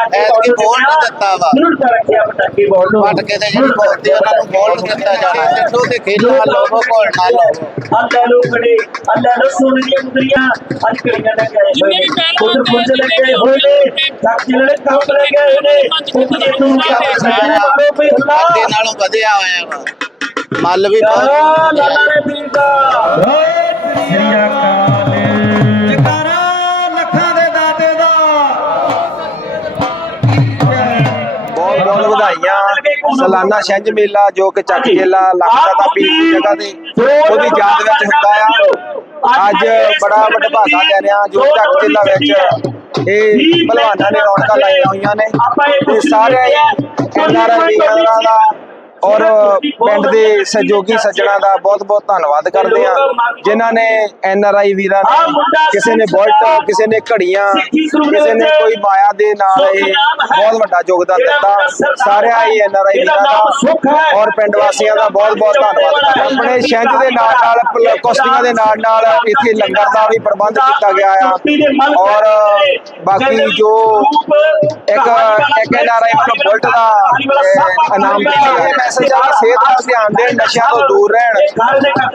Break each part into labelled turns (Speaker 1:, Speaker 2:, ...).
Speaker 1: ਐਤਕੀ ਬੋਲ ਦਿੱਤਾ ਵਾ
Speaker 2: ਪਟਾਕੇ
Speaker 1: ਤੇ ਜਿਹੜੀ ਬੋਲਦੀ ਉਹਨਾਂ ਨੂੰ ਬੋਲ ਦਿੱਤਾ ਜਾਣਾ ਜਿੱਥੋਂ ਤੇ ਖੇਡਣਾ ਲੋਗੋ ਕੋਲ ਨਾ ਲਓ
Speaker 2: ਅੱਲਾ ਲੋ ਕੜੇ ਅੱਲਾ ਲੋ ਸੋਨੇ ਦੀਆਂ ਮੁੰਦਰੀਆਂ ਅੱਜ ਕੜੀਆਂ ਲੈ ਕੇ ਆਏ ਹੋਏ ਨੇ ਉਧਰ ਪੁੰਜ ਲੈ ਕੇ ਹੋਏ ਨੇ ਚੱਕ ਜਿਹੜੇ ਕੰਮ ਲੈ ਕੇ ਆਏ ਨੇ ਕਿਆ ਮਾਰੋ ਪਈ ਅੱਲਾ
Speaker 1: ਅੱਗੇ ਨਾਲੋਂ ਵਧਿਆ ਹੋਇਆ ਵਾ ਮੱਲ ਵੀ ਬਹੁਤ
Speaker 2: ਲਾਲਾ ਨੇ ਪੀਰ ਦਾ ਸ੍ਰੀ ਅਕਾਲ
Speaker 3: ਸਾਲਾਨਾ ਛਿੰਝ ਮੇਲਾ ਜੋ ਕਿ ਚੱਕ ਜੇਲਾ ਲੱਗਦਾ ਦਾ ਪੀਰ ਦੀ ਜਗ੍ਹਾ ਤੇ ਉਹਦੀ ਯਾਦ ਵਿੱਚ ਹੁੰਦਾ ਆ। ਅੱਜ ਬੜਾ ਵੱਡਾ ਭਾਗਾ ਲੈ ਰਿਹਾ ਜੋ ਚੱਕ ਜੇਲਾ ਵਿੱਚ ਇਹ ਭਲਵਾਨਾਂ ਨੇ ਰੌਣਕਾਂ ਲਾਈਆਂ ਹੋਈਆਂ ਨੇ। ਤੇ ਸਾਰੇ ਐਨਆਰਆਈ ਵੀਰਾਂ ਦਾ ਔਰ ਪਿੰਡ ਦੇ ਸਹਿਯੋਗੀ ਸੱਜਣਾ ਦਾ ਬਹੁਤ ਬਹੁਤ ਧੰਨਵਾਦ ਕਰਦੇ ਆ ਜਿਨ੍ਹਾਂ ਨੇ ਐਨਆਰਆਈ ਵੀਰਾਂ ਨੇ ਕਿਸੇ ਨੇ ਬੁਲਟ ਕਿਸੇ ਨੇ ਘੜੀਆਂ ਕਿਸੇ ਨੇ ਕੋਈ ਮਾਇਆ ਦੇ ਨਾਲ ਇਹ ਬਹੁਤ ਵੱਡਾ ਯੋਗਦਾਨ ਦਿੱਤਾ। ਸਾਰਿਆਂ ਹੀ ਐਨਆਰਆਈ ਵੀਰਾਂ ਦਾ ਔਰ ਪਿੰਡ ਵਾਸੀਆਂ ਦਾ ਬਹੁਤ ਬਹੁਤ ਧੰਨਵਾਦ। ਆਪਣੇ ਛਿੰਝ ਦੇ ਨਾਲ ਨਾਲ ਕੁਸ਼ਤੀਆਂ ਦੇ ਨਾਲ ਨਾਲ ਇੱਥੇ ਲੰਗਰ ਦਾ ਵੀ ਪ੍ਰਬੰਧ ਕੀਤਾ ਗਿਆ ਆ। ਔਰ ਬਾਕੀ ਜੋ ਇੱਕ ਇੱਕ ਐਨਆਰਆਈ ਵੱਲੋਂ ਬੁਲਟ ਦਾ ਇਨਾਮ ਦਿੱਤਾ ਗਿਆ। ਕਿ ਸਿਹਤ ਦਾ ਧਿਆਨ ਦੇਣ ਨਸ਼ਿਆਂ ਤੋਂ ਦੂਰ ਰਹਿਣ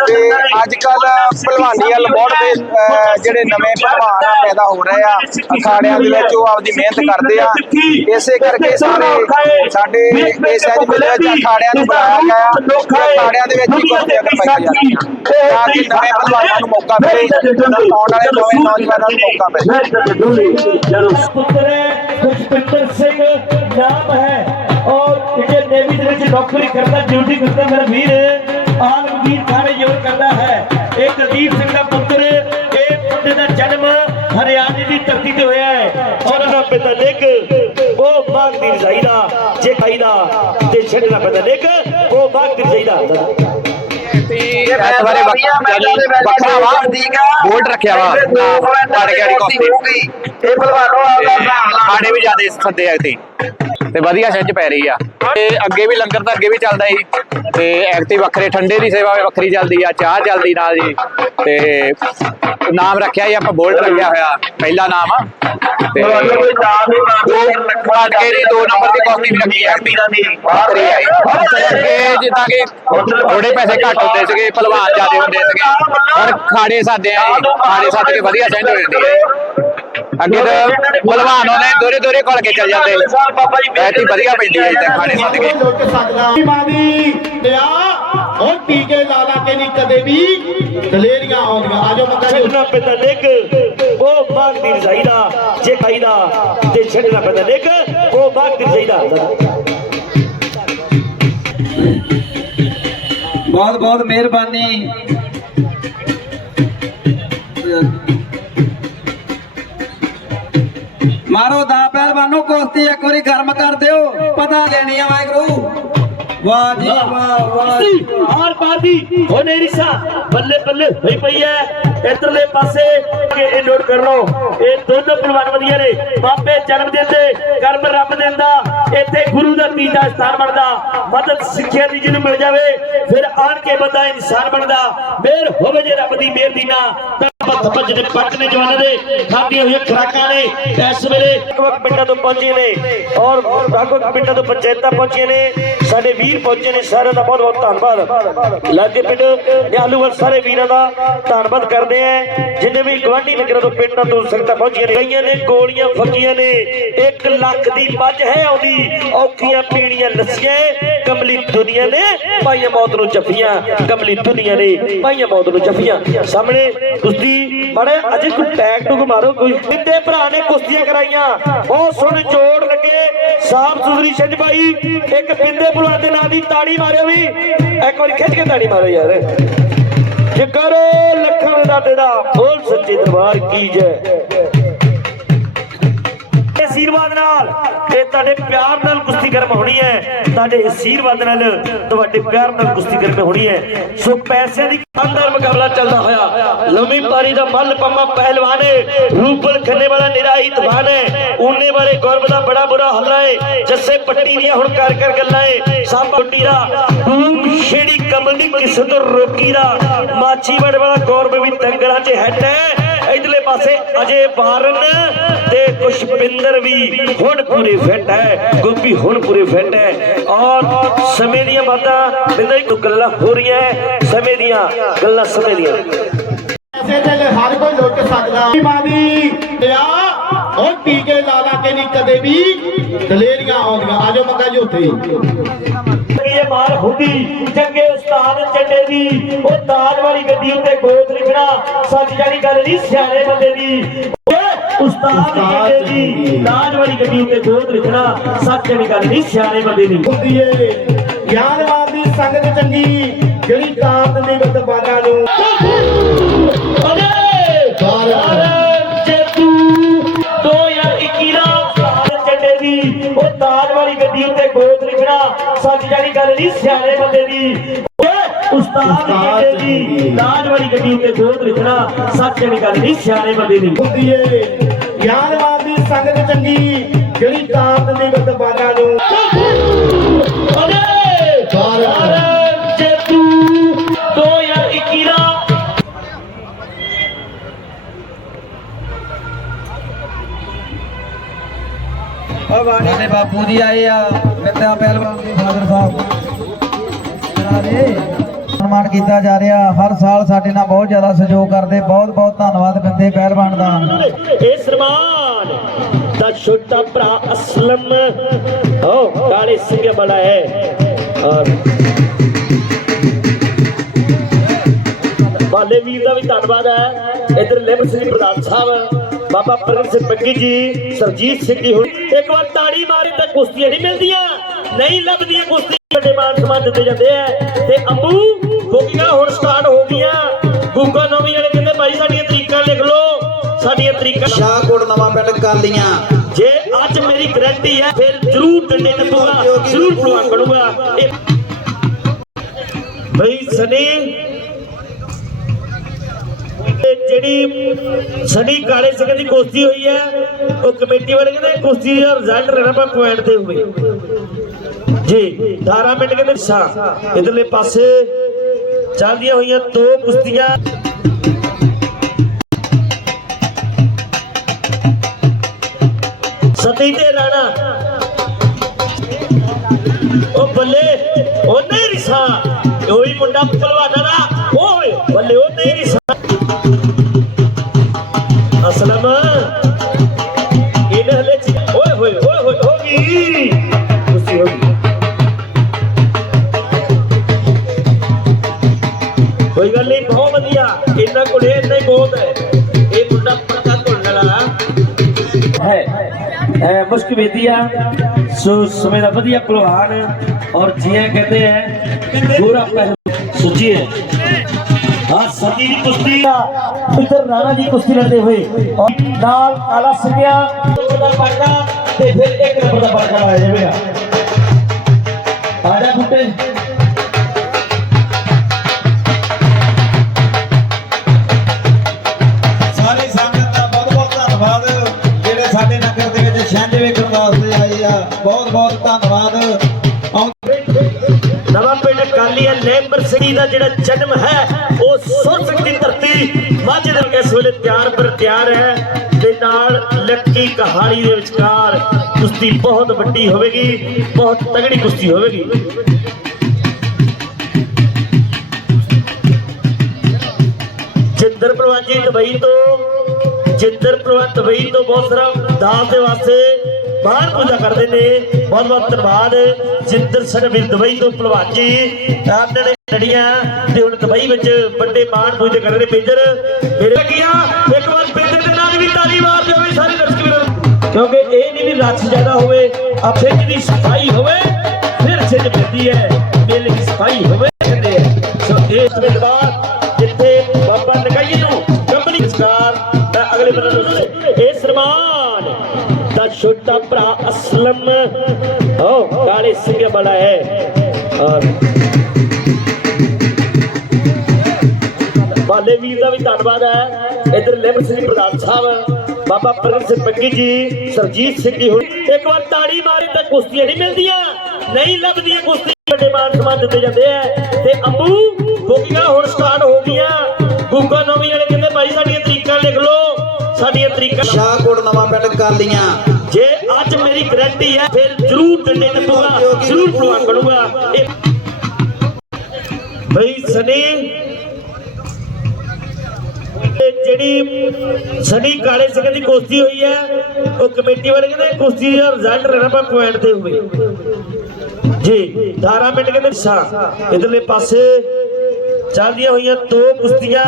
Speaker 3: ਤੇ ਅੱਜ ਕੱਲ ਭਲਵਾਨੀ ਵੱਲ ਬਹੁਤ ਦੇ ਜਿਹੜੇ ਨਵੇਂ ਭਲਵਾਨ ਆ ਪੈਦਾ ਹੋ ਰਹੇ ਆ ਅਖਾੜਿਆਂ ਦੇ ਵਿੱਚ ਉਹ ਆਪਦੀ ਮਿਹਨਤ ਕਰਦੇ ਆ। ਇਸੇ ਕਰਕੇ ਸਾਰੇ ਸਾਡੇ ਇਸ ਅੱਜ ਮਿਲੇ ਵਿੱਚ ਅਖਾੜਿਆਂ ਨੂੰ ਬੁਲਾਇਆ ਗਿਆ ਅਖਾੜਿਆਂ ਦੇ ਵਿੱਚ ਹੀ ਕੁਸ਼ਤੀਆਂ ਕਰਵਾਈਆਂ ਜਾਂਦੀਆਂ ਤਾਂ ਕਿ ਨਵੇਂ ਭਲਵਾਨਾਂ ਨੂੰ ਮੌਕਾ ਮਿਲੇ ਆਉਣ ਵਾਲੇ ਨਵੇਂ ਨੌਜਵਾਨਾਂ ਨੂੰ ਮੌਕਾ ਮਿਲੇ।
Speaker 2: ਪੁੱਤਰ ਹੈ ਖੁਸ਼ਪਿੰਦਰ ਸਿੰਘ ਨਾਮ ਹੈ ਔਰ ਵਿੱਚ ਨੌਕਰੀ ਕਰਦਾ ਡਿਊਟੀ ਕਰਦਾ ਮੇਰਾ ਵੀਰ ਆਲਮਗੀਰ ਖਾਨੇ ਜੋਰ ਕਰਦਾ ਹੈ। ਇਹ ਕੁਲਦੀਪ ਸਿੰਘ ਦਾ ਪੁੱਤਰ ਇਹ ਮੁੰਡੇ ਦਾ ਜਨਮ ਹਰਿਆਣੇ ਦੀ ਧਰਤੀ ਤੇ ਹੋਇਆ ਹੈ। ਔਰ ਉਹਦਾ ਪਿਤਾ ਲਿਖ ਉਹ ਬਾਗ ਦੀ ਰਜ਼ਾਈ ਦਾ ਜੇ ਖਾਈ ਦਾ ਤੇ ਛੱਡਣਾ ਪਿਤਾ ਲਿਖ ਉਹ ਬਾਗ ਦੀ ਰਜ਼ਾਈ ਦਾ।
Speaker 3: ਇਸ ਬਾਰੇ ਵੱਖਰਾ ਵਾ। ਬੋਲਟ ਰੱਖਿਆ ਵਾ। ਪੜ ਗਿਆ ਦੀ ਕਾਸਟੀ
Speaker 4: ਇਹ ਭਲਵਾਨੋ ਆਪਦਾ
Speaker 3: ਆੜੇ ਵੀ ਜਿਆਦੇ ਸੱਦੇ ਆ ਇੱਥੇ। ਤੇ ਵਧੀਆ ਛੱਜ ਪੈ ਰਹੀ ਆ। ਤੇ ਅੱਗੇ ਵੀ ਲੰਗਰ ਤਾਂ ਅੱਗੇ ਵੀ ਚੱਲਦਾ ਸੀ ਤੇ ਐਕਟਿਵ ਵੱਖਰੇ ਠੰਡੇ ਦੀ ਸੇਵਾ ਵੱਖਰੀ ਚੱਲਦੀ ਆ, ਚਾਹ ਚੱਲਦੀ ਨਾਲ ਜੀ। ਤੇ ਨਾਮ ਰੱਖਿਆ ਜੀ, ਆਪਾਂ ਬੋਲਟ ਰੱਖਿਆ ਹੋਇਆ, ਪਹਿਲਾ ਨਾਮ। ਆ ਤੇ ਦੋ ਫਾਟਕੇ ਨੰਬਰ ਦੀ ਕਾਸਟੀ ਵੀ ਰੱਖੀ ਐਕਟਿਵ ਵੱਖਰੀ ਆਈ ਅੱਗੇ ਜਿੱਦਾਂ ਕਿ ਥੋੜੇ ਪੈਸੇ ਘੱਟ ਹੁੰਦੇ ਸੀਗੇ, ਭਲਵਾਨ ਜ਼ਿਆਦੇ ਹੁੰਦੇ ਸੀਗੇ। ਹੁਣ ਖਾੜੇ ਸਾਦੇ ਆ ਜੀ ਖਾੜੇ ਸਾਦ ਕੇ ਵਧੀਆ ਸੈਂਡ ਹੋ ਜਾਂਦੀ ਹੈ ਅੱਗੇ ਤਾਂ ਭਲਵਾਨ ਉਹਨੇ ਦੋਰੇ ਦੋਰੇ ਕੋਲ ਕੇ ਚੱਲ ਜਾਂਦੇ। ਐਤੀ ਵਧੀਆ ਪੈਂਦੀ ਹੈ ਤੇ ਖਾਣੇ ਸਾਦ ਕੇ
Speaker 5: ਲੁੱਟ ਸਕਦਾ ਬਾਦੀ ਲਿਆ। ਹੁਣ ਟੀਕੇ ਲਾ ਲਾ ਕੇ ਨਹੀਂ ਕਦੇ ਵੀ। ਦਲੇਰੀਆਂ ਆਉਂਦੀਆਂ। ਆਜੋ ਮੱਕਾ ਜੀ।
Speaker 2: ਛੱਡਣਾ ਪੈਂਦਾ ਲਿਖ ਉਹ ਬਾਗ ਦੀ ਰਜ਼ਾਈ ਦਾ ਜੇ ਖਾਈ ਦਾ ਤੇ ਛੱਡਣਾ ਪੈਂਦਾ ਲਿਖ ਉਹ ਬਾਗ ਦੀ ਰਜ਼ਾਈ ਦਾ
Speaker 6: ਬਹੁਤ ਬਹੁਤ ਮਿਹਰਬਾਨੀ। ਪਹਿਲਵਾਨੋ ਇੱਕ ਵਾਰੀ ਗਰਮ ਕਰ ਦਿਓ। ਪਤਾ ਦੇਣੀ ਆ ਵਾਹਿਗੁਰੂ। ਵਾਹ ਜੀ, ਵਾਹ ਵਾਹ। ਜੀ।
Speaker 2: ਆਰ ਪਾਦੀ ਹੋ ਨੇਰੀਸਾ ਬੱਲੇ ਬੱਲੇ ਹੋਈ ਪਈ ਐ। ਇਧਰਲੇ ਪਾਸੇ ਇਹ ਨੋਟ ਕਰ ਲਓ। ਇਹ ਦੋਨੋਂ ਪਹਿਲਵਾਨ ਵਧੀਆ ਨੇ। ਬਾਬੇ ਜਨਮ ਦਿਨ ਦੇ, ਕਰਮ ਰੱਬ ਦਿੰਦਾ ਇੱਥੇ ਗੁਰੂ ਦਾ ਤੀਜਾ ਸਥਾਨ ਬਣਦਾ? ਮਦਦ ਸਿੱਖਿਆ ਦੀ ਜਿਹਨੂੰ ਮਿਲ ਜਾਵੇ, ਫਿਰ ਆਣ ਕੇ ਬੰਦਾ ਇਨਸਾਨ ਬਣਦਾ। ਮਿਹਰ ਹੋਵੇ ਜੇ ਰੱਬ ਦੀ ਮਿਹਰ ਦੀ ਨਾ। ਤਾਂ ਪੱਤ ਭੱਜਦੇ ਪੱਟ ਨੇ ਜਵਾਨਾਂ ਦੇ। ਖਾਦੀਆਂ ਹੋਈਆਂ ਖਰਾਕਾਂ ਨੇ। ਇਸ ਵੇਲੇ ਵੱਖ ਪਿੰਡਾਂ ਤੋਂ ਪਹੁੰਚੇ ਨੇ ਔਰ ਵੱਖ ਪਿੰਡਾਂ ਤੋਂ ਪੰਚਾਇਤਾਂ ਪਹੁੰਚੇ ਨੇ। ਸਾਡੇ ਵੀਰ ਪਹੁੰਚੇ ਨੇ ਸਾਰਿਆਂ ਦਾ ਬਹੁਤ ਬਹੁਤ ਧੰਨਵਾਦ। ਲਾਗੇ ਪਿੰਡ ਨਿਹਾਲੂਵਾਲ ਸਾਰੇ ਵੀਰਾਂ ਦਾ ਧੰਨਵਾਦ ਕਰਦੇ ਆ। ਜਿੰਨੇ ਵੀ ਗਵਾਂਢੀ ਨਗਰਾਂ ਤੋਂ ਪਿੰਡਾਂ ਤੋਂ ਸੰਗਤਾਂ ਪਹੁੰਚੀਆਂ ਨੇ, ਕਈਆਂ ਨੇ ਗੋਲੀਆਂ ਫੱਕੀਆਂ ਨੇ। 1 ਲੱਖ ਦੀ ਮੱਝ ਹੈ ਆਉਂਦੀ ਔਖੀਆਂ ਪੀਣੀਆਂ ਲੱਸੀਆਂ ਕਮਲੀ ਦੁਨੀਆ ਨੇ ਪਾਈਆਂ ਮੌਤ ਨੂੰ ਜੱਫੀਆਂ। ਕਮਲੀ ਦੁਨੀਆ ਨੇ ਪਾਈਆਂ ਮੌਤ ਨੂੰ ਜੱਫੀਆਂ। ਸਾਹਮਣੇ ਕੁਸ਼ਤੀ ਮਾੜੇ ਅਜੇ ਕੋਈ ਟੈਗ ਟੁਕ ਮਾਰੋ, ਕੋਈ ਕਿੰਦੇ ਭਰਾ ਨੇ ਕੁਸ਼ਤੀਆਂ ਕਰਾਈਆਂ। ਬਹੁਤ ਸੋਹਣੇ ਜੋੜ ਲੱਗੇ। ਸਾਫ਼ ਸੁਥਰੀ ਛੱਜ ਪਾਈ। ਇੱਕ ਪਿੰਦੇ ਭਲਵਾਨ ਦੇ ਨਾਂ ਦੀ ਤਾੜੀ ਮਾਰਿਓ ਵੀ। ਇੱਕ ਵਾਰੀ ਖਿੱਚ ਕੇ ਤਾੜੀ ਮਾਰੋ ਯਾਰ। ਜੇ ਕਰੋ ਲੱਖਾਂ ਦਾ ਤੇਰਾ ਬੋਲ ਸੱਚੇ ਦਰਬਾਰ ਕੀ ਜੈ। ਇਹ ਨਾਲ। ਤੁਹਾਡੇ ਪਿਆਰ ਨਾਲ ਕੁਸ਼ਤੀ ਕਰਮ ਹੋਣੀ ਹੈ। ਤੁਹਾਡੇ ਅਸ਼ੀਰਵਾਦ ਨਾਲ ਤੁਹਾਡੇ ਪਿਆਰ ਨਾਲ ਕੁਸ਼ਤੀ ਕਰਮ ਹੋਣੀ ਹੈ। ਸੋ ਪੈਸਿਆਂ ਦੀ ਅੰਦਰ ਮੁਕਾਬਲਾ ਚੱਲਦਾ ਹੋਇਆ। ਲੰਮੀ ਪਾਰੀ ਦਾ ਮੱਲ ਪੰਮਾ ਪਹਿਲਵਾਨ ਹੈ। ਰੂਪਲ ਖੰਨੇ ਵਾਲਾ ਨਿਰਾਹੀ ਤੂਫਾਨ ਹੈ। ਉਹਨੇ ਵਾਲੇ ਗੌਰਵ ਦਾ ਬੜਾ ਬੁਰਾ ਹੱਲਾ ਹੈ। ਜੱਸੇ ਪੱਟੀ ਦੀਆਂ ਹੁਣ ਕਰ ਕਰ ਗੱਲਾਂ ਹੈ। ਸਭ ਪੱਟੀ ਦਾ ਧੂਮ ਛੇੜੀ ਕਮਲ ਦੀ ਕਿਸੇ ਤੋਂ ਰੋਕੀ ਦਾ। ਮਾਛੀ ਵੜ ਵਾਲਾ ਗੌਰਵ ਵੀ ਦੰਗਲਾਂ 'ਚ ਹੈਟ ਹੈ। ਇਧਰਲੇ ਪਾਸੇ ਅਜੇ ਬਾਰਨ ਤੇ ਕੁਸ਼ਪਿੰਦਰ ਵੀ ਹੁਣ ਪੂਰੇ ਫਿੱਟ ਹੈ ਗੋਪੀ ਹੁਣ ਪੂਰੇ ਫਿੱਟ ਹੈ। ਔਰ ਸਮੇਂ ਦੀਆਂ ਬਾਤਾਂ ਬਿੰਦਰ ਤੋਂ ਗੱਲਾਂ ਹੋ ਰਹੀਆਂ ਹੈ, ਸਮੇਂ ਦੀਆਂ ਗੱਲਾਂ ਸਮੇਂ ਦੀਆਂ।
Speaker 5: ਐਸੇ ਦਿਲ ਹਰ ਕੋਈ ਲੁੱਟ ਸਕਦਾ। ਮਾਦੀ ਲਿਆ। ਉਹ ਟੀਕੇ ਲਾ ਲਾ ਕੇ ਨਹੀਂ ਕਦੇ ਵੀ। ਦਲੇਰੀਆਂ ਆਉਂਦੀਆਂ। ਆਜੋ ਮੰਗਾ ਜੀ ਉੱਥੇ।
Speaker 2: ਮਾਰ ਹੁੰਦੀ ਚੰਗੇ ਉਸਤਾਦ ਚੱਡੇ ਦੀ। ਉਹ ਦਾਜ ਵਾਲੀ ਗੱਡੀ ਉੱਤੇ ਗੋਦ ਲਿਖਣਾ ਸੱਚ ਜਾਨੀ ਗੱਲ ਨਹੀਂ ਸਿਆਣੇ ਬੰਦੇ ਦੀ। ਉਸਤਾਦ ਚੱਡੇ ਦੀ ਦਾਜ ਵਾਲੀ ਗੱਡੀ ਉੱਤੇ ਗੋਦ ਲਿਖਣਾ ਸੱਚ ਜਾਨੀ ਗੱਲ ਨਹੀਂ ਸਿਆਣੇ ਬੰਦੇ ਦੀ।
Speaker 5: ਹੁੰਦੀ ਏ। ਦੀ ਸੰਗਤ ਚੰਗੀ ਜਿਹੜੀ ਤਾਕਤ ਦੀ ਬਦਬਾਨਾਂ ਨੂੰ।
Speaker 2: ਅਰੇ ਲਿਖਣਾ ਸੱਚ ਜਾਨੀ ਗੱਲ ਨਹੀਂ ਸਿਆਣੇ ਬੰਦੇ ਦੀ। ਉਸਤਾਦ ਚੱਡੇ ਦੀ ਦਾਜ ਵਾਲੀ ਗੱਡੀ ਉੱਤੇ ਗੋਦ ਲਿਖਣਾ ਸੱਚ ਜਾਨੀ ਗੱਲ ਨਹੀਂ ਸਿਆਣੇ ਬੰਦੇ ਦੀ।
Speaker 5: ਹੁੰਦੀ ਏ। ਗਿਆਨਵਾਨ ਦੀ ਸੰਗਤ ਚੰਗੀ ਜਿਹੜੀ ਤਾਕਤ ਦੀ ਬਦਬਾਨਾਂ ਨੂੰ
Speaker 2: ਦੇ
Speaker 6: ਬਾਪੂ ਜੀ ਆਏ ਆ ਮਿੱਤਰਾ ਪਹਿਲਵਾਨ ਦੇ ਫਾਦਰ ਸਾਹਿਬ। ਕਰਾ ਦੇ। ਸਨਮਾਨ ਕੀਤਾ ਜਾ ਰਿਹਾ। ਹਰ ਸਾਲ ਸਾਡੇ ਨਾਲ ਬਹੁਤ ਜ਼ਿਆਦਾ ਸਹਿਯੋਗ ਕਰਦੇ। ਬਹੁਤ ਬਹੁਤ ਧੰਨਵਾਦ ਬੰਦੇ ਪਹਿਲਵਾਨ ਦਾ।
Speaker 2: ਇਹ ਸਨਮਾਨ ਦਾ ਛੋਟਾ ਭਰਾ ਅਸਲਮ। ਹੋ ਕਾਲੇ ਸਿੰਘ ਬੜਾ ਹੈ। ਔਰ ਬਾਲੇ ਵੀਰ ਦਾ ਵੀ ਧੰਨਵਾਦ ਹੈ। ਇਧਰ ਲਿਮ ਸਿੰਘ ਪ੍ਰਧਾਨ ਸਾਹਿਬ। ਬਾਬਾ ਪ੍ਰਗਟ ਸਿੰਘ ਪੱਕੀ ਜੀ ਸਰਜੀਤ ਸਿੰਘ ਜੀ ਹੁਣ ਇੱਕ ਵਾਰ ਤਾੜੀ ਮਾਰੇ ਤਾਂ ਕੁਸ਼ਤੀਆਂ ਨਹੀਂ ਮਿਲਦੀਆਂ। ਨਹੀਂ ਲੱਭਦੀਆਂ ਕੁਸ਼ਤੀ ਵੱਡੇ ਮਾਨ ਸਨਮਾਨ ਦਿੱਤੇ ਜਾਂਦੇ ਆ। ਤੇ ਅੰਬੂ ਬੁਕਿੰਗਾਂ ਹੁਣ ਸਟਾਰਟ ਹੋ ਗਈਆਂ। ਗੂਗਾ ਨੌਵੀਂ ਵਾਲੇ ਕਹਿੰਦੇ ਭਾਈ ਸਾਡੀਆਂ ਤਰੀਕਾਂ ਲਿਖ ਲਓ। ਸਾਡੀਆਂ ਤਰੀਕਾਂ
Speaker 6: ਸ਼ਾਹਕੋਟ ਨਵਾਂ ਪਿੰਡ ਕਰ ਲੀਆਂ
Speaker 2: ਜੇ ਅੱਜ ਮੇਰੀ ਗਰੰਟੀ ਹੈ ਫਿਰ ਜ਼ਰੂਰ ਡੰਡੇ ਟੱਪੂਗਾ ਜ਼ਰੂਰ ਬਣੂਗਾ। ਇਹ ਬਈ ਸਨੀ ਜਿਹੜੀ ਸਨੀ ਕਾਲੇ ਸਿੰਘ ਦੀ ਕੁਸ਼ਤੀ ਹੋਈ ਹੈ, ਉਹ ਕਮੇਟੀ ਵਾਲੇ ਕਹਿੰਦੇ ਕੁਸ਼ਤੀ ਦਾ ਰਿਜ਼ਲਟ ਰਹਿਣਾ ਪਾ ਪੁਆਇੰਟ ਤੇ ਹੋਵੇ। ਜੀ 18 ਮਿੰਟ ਕਹਿੰਦੇ ਸਾ। ਇਧਰਲੇ ਪਾਸੇ ਚੱਲਦੀਆਂ ਹੋਈਆਂ ਦੋ ਕੁਸ਼ਤੀਆਂ। ਸਤੀ ਤੇ ਰਾਣਾ। ਉਹ ਬੱਲੇ, ਉਹ ਨਹੀਂ ਰਿਸਾ। ਉਹੀ ਮੁੰਡਾ ਪਹਿਲਵਾਨਾਂ ਦਾ। ਓਏ, ਬੱਲੇ, ਉਹ ਨਹੀਂ ਰਿਸਾ। ਅਸਲਮ। ਇਹਨੇ ਹਲੇ ਓਏ ਹੋਏ ਓਏ ਹੋਏ, ਹੋ ਗਈ। ਕੁਸ਼ਤੀ ਹੋ ਗਈ। ਕੋਈ ਗੱਲ ਨਹੀਂ, ਬਹੁਤ ਵਧੀਆ। ਇਹਨਾਂ ਕੋਲੇ ਇੰਨਾ ਹੀ ਬਹੁਤ ਹੈ। ਇਹ ਮੁੰਡਾ ਪੱਕਾ ਧੁਲਣ ਵਾਲਾ। ਹੈ ਮੁਸ਼ਕ ਵੇਦੀਆ ਸੋ ਸਮੇਂ ਦਾ ਵਧੀਆ ਪਹਿਲਵਾਨ ਔਰ ਜੀਆਂ ਕਹਿੰਦੇ ਹੈ ਪੂਰਾ ਪਹਿਲ ਸੁਝੀ ਹੈ। ਹਾਂ ਸਤੀ ਦੀ ਕੁਸ਼ਤੀ ਦਾ ਇਧਰ ਰਾਣਾ ਜੀ ਕੁਸ਼ਤੀ ਲੜਦੇ ਹੋਏ ਔਰ ਨਾਲ ਕਾਲਾ ਸਿੰਘਿਆ ਦਾ ਪਰਦਾ ਤੇ ਫਿਰ ਇੱਕ ਨੰਬਰ ਦਾ ਪਰਦਾ ਲਾਇਆ ਜਾਵੇਗਾ ਆਜਾ ਬੁੱਟੇ
Speaker 6: ਸਾਰੀ ਸੰਗਤ ਦਾ ਬਹੁਤ ਬਹੁਤ ਧੰਨਵਾਦ ਜਿਹੜੇ ਸਾਡੇ ਨਗਰ ਦੇ ਵਿੱਚ ਛੰਝ ਵੇਖਣ ਵਾਸਤੇ ਆਏ ਆ। ਬਹੁਤ ਬਹੁਤ ਧੰਨਵਾਦ।
Speaker 2: ਨਵਾਂ ਪਿੰਡ ਕਾਲੀਆ ਲੈਂਬਰ ਸਿੰਘ ਦਾ ਜਿਹੜਾ ਜਨਮ ਹੈ ਮਾਝੇ ਦੇ ਇਸ ਵੇਲੇ ਤਿਆਰ ਪਰ ਤਿਆਰ ਹੈ ਤੇ ਨਾਲ ਲੱਕੀ ਕਹਾਣੀ ਦੇ ਵਿਚਕਾਰ ਕੁਸ਼ਤੀ ਬਹੁਤ ਵੱਡੀ ਹੋਵੇਗੀ, ਬਹੁਤ ਤਗੜੀ ਕੁਸ਼ਤੀ ਹੋਵੇਗੀ। ਜਿੰਦਰ ਪ੍ਰਵਾਨ ਜੀ ਦੁਬਈ ਤੋਂ ਜਿੰਦਰ ਪ੍ਰਵਾਨ ਦੁਬਈ ਤੋਂ ਬਹੁਤ ਸਾਰਾ ਦਾਸ ਦੇ ਵਾਸਤੇ ਬਾਹਰ ਪੂਜਾ ਕਰਦੇ ਨੇ। ਬਹੁਤ ਬਹੁਤ ਧੰਨਵਾਦ। ਜਿੰਦਰ ਸਿੰਘ ਵੀ ਦੁਬਈ ਤੋਂ ਭਲਵਾਨ ਜੀ ਉਹਨਾਂ ਨੇ ਲੜੀਆਂ ਤੇ ਹੁਣ ਦੁਬਈ ਵਿੱਚ ਵੱਡੇ ਮਾਣ ਪੂਜਾ ਕਰ ਰਹੇ ਨੇ ਪੇਜਰ। ਮੇਰੇ ਲੱਗੀਆਂ। ਇੱਕ ਵਾਰ ਪੇਜਰ ਦੇ ਨਾਲ ਵੀ ਤਾਲੀ ਮਾਰ ਜਾਵੇ ਸਾਰੇ ਦਰਸ਼ਕ ਵੀਰਾਂ। ਕਿਉਂਕਿ ਇਹ ਨਹੀਂ ਵੀ ਰੱਛ ਜ਼ਿਆਦਾ ਹੋਵੇ ਆ ਫਿੱਟ ਦੀ ਸਫ਼ਾਈ ਹੋਵੇ, ਫਿਰ ਛਿੱਜ ਪੈਂਦੀ ਹੈ। ਮੇਲੇ ਦੀ ਸਫ਼ਾਈ ਹੋਵੇ, ਕਹਿੰਦੇ ਸੋ ਇਸ ਦੇ ਬਾਅਦ ਜਿੱਥੇ ਬਾਬਾ ਨਗਾਈ ਨੂੰ ਕੰਪਨੀ ਵਿਚਕਾਰ ਮੈਂ ਅਗਲੇ ਬੰਦੇ ਨੂੰ ਛੋਟਾ ਭਰਾ ਅਸਲਮ। ਹੋ ਕਾਲੇ ਸਿੰਘ ਬੜਾ ਹੈ। ਔਰ ਬਾਲੇ ਵੀਰ ਦਾ ਵੀ ਧੰਨਵਾਦ ਹੈ। ਇਧਰ ਲਿਮ ਸਿੰਘ ਪ੍ਰਧਾਨ ਸਾਹਿਬ, ਬਾਬਾ ਪ੍ਰਗਟ ਸਿੰਘ ਪੱਕੀ ਜੀ, ਸਰਜੀਤ ਸਿੰਘ ਜੀ ਇੱਕ ਵਾਰ ਤਾੜੀ ਮਾਰੇ ਤਾਂ ਕੁਸ਼ਤੀਆਂ ਨਹੀਂ ਮਿਲਦੀਆਂ। ਨਹੀਂ ਲੱਭਦੀਆਂ ਕੁਸ਼ਤੀ ਵੱਡੇ ਮਾਨ ਸਮਾਨ ਦਿੱਤੇ ਜਾਂਦੇ ਆ। ਤੇ ਅੰਬੂ ਬੁਕਿੰਗਾਂ ਹੁਣ ਸਟਾਰਟ ਹੋ ਗਈਆਂ। ਗੂਗਾ ਨੌਵੀਂ ਵਾਲੇ ਕਹਿੰਦੇ, ਭਾਈ, ਸਾਡੀਆਂ ਤਰੀਕਾਂ ਲਿਖ ਲਓ। ਸਾਡੀਆਂ ਤਰੀਕਾਂ
Speaker 6: ਸ਼ਾਹਕੋਟ ਨਵਾਂ ਪਿੰਡ ਕਾਲੀਆਂ।
Speaker 2: ਜੇ ਅੱਜ ਮੇਰੀ ਗਰੰਟੀ ਹੈ, ਫਿਰ ਜ਼ਰੂਰ ਡੰਡੇ ਲੱਟੂਗਾ ਜ਼ਰੂਰ ਪ੍ਰਵਾਨ ਕਰੂੰਗਾ ਬਈ ਸਨੀ ਜਿਹੜੀ ਸਨੀ ਕਾਲੇ ਸਿੰਘ ਦੀ ਕੁਸ਼ਤੀ ਹੋਈ ਹੈ, ਉਹ ਕਮੇਟੀ ਵਾਲੇ ਕਹਿੰਦੇ ਕੁਸ਼ਤੀ ਦਾ ਰਿਜ਼ਲਟ ਰਹਿਣਾ ਪਾ ਪੁਆਇੰਟ ਤੇ ਹੋਵੇ। ਜੀ 18 ਮਿੰਟ ਕਹਿੰਦੇ ਸਾ ਇਧਰਲੇ ਪਾਸੇ ਚੱਲਦੀਆਂ ਹੋਈਆਂ ਦੋ ਕੁਸ਼ਤੀਆਂ।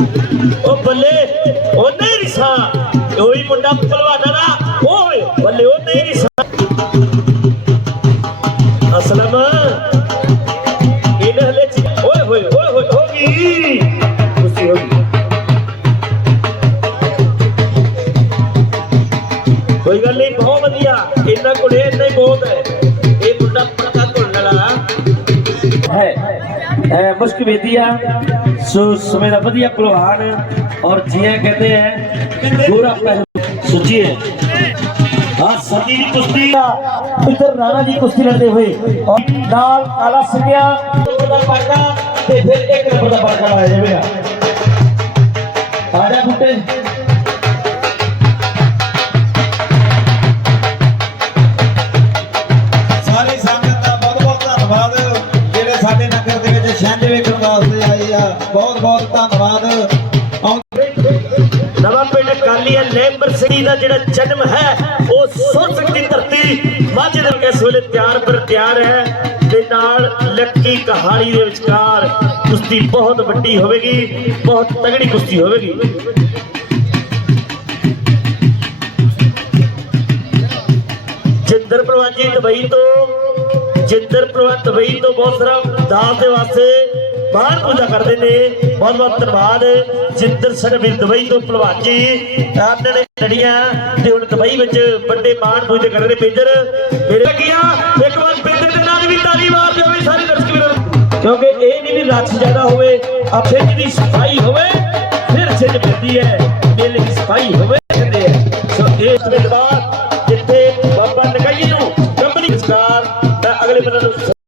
Speaker 2: ਉਹ ਬੱਲੇ ਉਹ ਰਿਸਾ ਉਹੀ ਮੁੰਡਾ ਭਲਵਾਨਾ ਦਾ ਓਏ ਬੱਲੇ ਉਹ ਰਿਸਾ ਇਹ ਮੁਸ਼ਕ ਸੋ ਸਮੇਂ ਦਾ ਵਧੀਆ ਪਹਿਲਵਾਨ ਔਰ ਜੀਆਂ ਕਹਿੰਦੇ ਹੈ ਗੋਰਾ ਪਹਿਲ ਸੁਚੀਏ। ਆ ਸਦੀ ਦੀ ਕੁਸ਼ਤੀ
Speaker 6: ਇੱਧਰ ਰਾਣਾ ਜੀ ਕੁਸ਼ਤੀ ਲੜਦੇ ਹੋਏ ਔਰ ਨਾਲ ਕਾਲਾ ਸਿੰਘਿਆ
Speaker 2: ਦਾ ਪਰਦਾ ਤੇ ਫਿਰ ਇੱਕ ਨੰਬਰ ਦਾ ਪਰਦਾ ਲਾਇਆ ਜਾਵੇਗਾ।
Speaker 6: ਆਜਾ ਬੁੱਟੇ। ਆ। ਬਹੁਤ ਬਹੁਤ ਧੰਨਵਾਦ।
Speaker 2: ਨਵਾਂ ਪਿੰਡ ਕਾਲੀਆ ਲੈਂਬਰ ਸਿੰਘ ਦਾ ਜਿਹੜਾ ਜਨਮ ਹੈ, ਉਹ ਸੁਰਤ ਦੀ ਧਰਤੀ ਮਾਝੇ ਦੇ ਇਸ ਵੇਲੇ ਤਿਆਰ ਪਰ ਤਿਆਰ ਹੈ ਤੇ ਨਾਲ ਲੱਕੀ ਕਹਾਣੀ ਦੇ ਵਿਚਕਾਰ ਕੁਸ਼ਤੀ ਬਹੁਤ ਵੱਡੀ ਹੋਵੇਗੀ, ਬਹੁਤ ਤਗੜੀ ਕੁਸ਼ਤੀ ਹੋਵੇਗੀ। ਜਿੰਦਰ ਪ੍ਰਵਾਨ ਦੁਬਈ ਤੋਂ ਜਿੰਦਰ ਪ੍ਰਵਾਨ ਦੁਬਈ ਤੋਂ ਬਹੁਤ ਸਾਰਾ ਦਾਸ ਦੇ ਵਾਸਤੇ ਬਾਹਰ ਪੂਜਾ ਕਰਦੇ ਨੇ। ਬਹੁਤ ਬਹੁਤ ਧੰਨਵਾਦ। ਜਿੰਦਰ ਸਰਵੀਰ ਦੁਬਈ ਤੋਂ ਭਲਵਾਨ ਜੀ ਆਨਣ ਨੇ ਲੜੀਆਂ ਤੇ ਹੁਣ ਦੁਬਈ ਵਿੱਚ ਵੱਡੇ ਬਾਹਰ ਪੂਜਾ ਕਰ ਰਹੇ ਪੇਜਰ। ਮੇਰੇ ਲੱਗੀਆਂ। ਇੱਕ ਵਾਰ ਪੇਜਰ ਦੇ ਨਾਲ ਵੀ ਤਾਲੀ ਮਾਰ ਦਿਓ ਸਾਰੇ ਦਰਸ਼ਕ ਵੀਰੋ ਕਿਉਂਕਿ ਇਹ ਨਹੀਂ ਵੀ ਰੱਛ ਜ਼ਿਆਦਾ ਹੋਵੇ ਆ ਫਿੱਜ ਦੀ ਸਫ਼ਾਈ ਹੋਵੇ, ਫਿਰ ਛਿੱਜ ਪੈਂਦੀ ਹੈ। ਮੇਲੇ ਦੀ ਸਫ਼ਾਈ ਹੋਵੇ